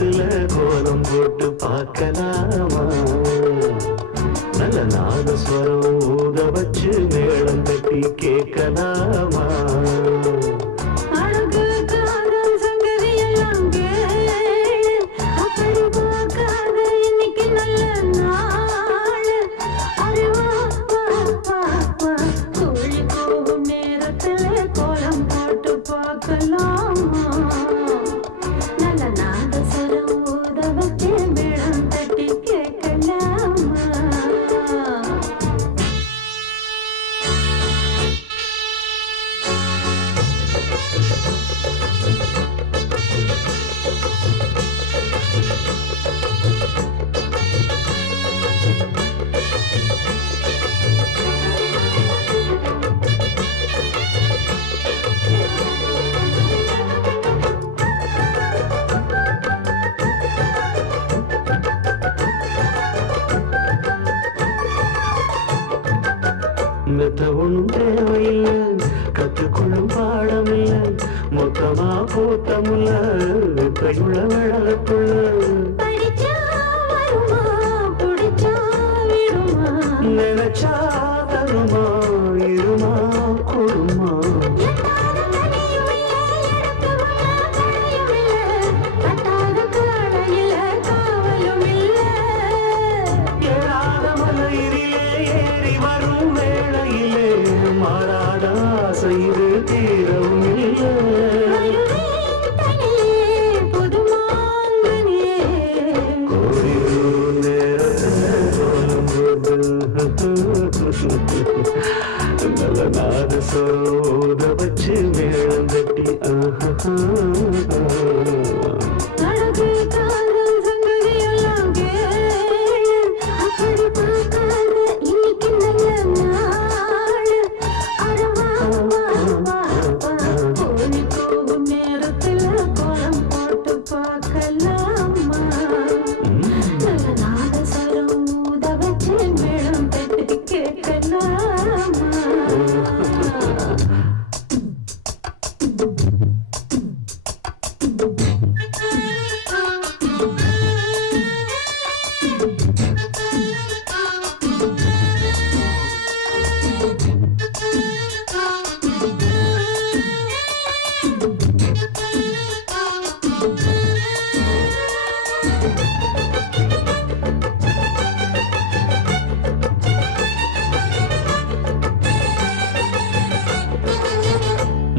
நேரத்துல கோலம் போட்டு பார்க்கலாமா நல்ல நாதஸ்வரம் ஊத வச்சு மேளம் தட்டி கேட்கலாமா மெத்த ஒண்ணும் தேவையில்லை கற்றுக்கொள்ளும் பாடமில்ல மொத்தமா கூட்டமுல்ல வித்தையுள்ள விழகத்துள்ள நினைச்சா தருமா இருமா கொடுமா செய்து தீரவும் நல்ல நாத சோத வச்சு மேளம் தட்டி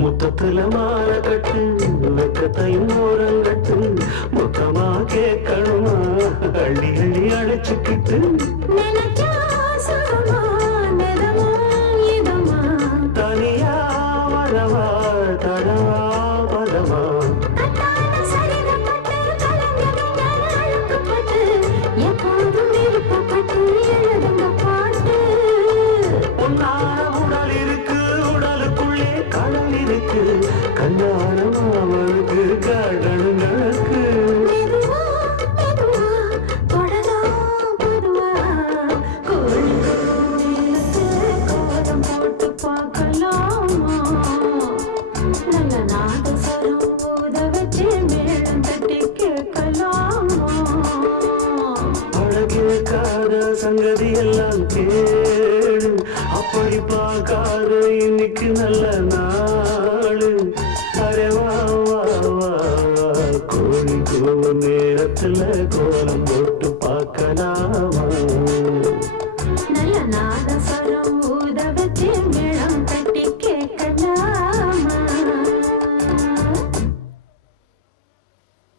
முத்தத்துல மாலை கட்டு வெக்கத்தையும் ஓரங்கட்டு மொத்தமா கேட்கணுமா அள்ளி அள்ளி அழைச்சுக்கிட்டு தனியா வரவா தடவா பதமா உடல் இருக்கு உடலுக்குள்ளே கடல் இருக்கு கல்யாணம் அவளுக்கு கடலுங்களுக்கு அழகேக்காத சங்கதி எல்லாம் கேடு அப்படி பார்க்காத இன்னைக்கு நல்ல நாளு அரவா கோழி நேரத்துல கோலம் போட்டு பார்க்கலாம்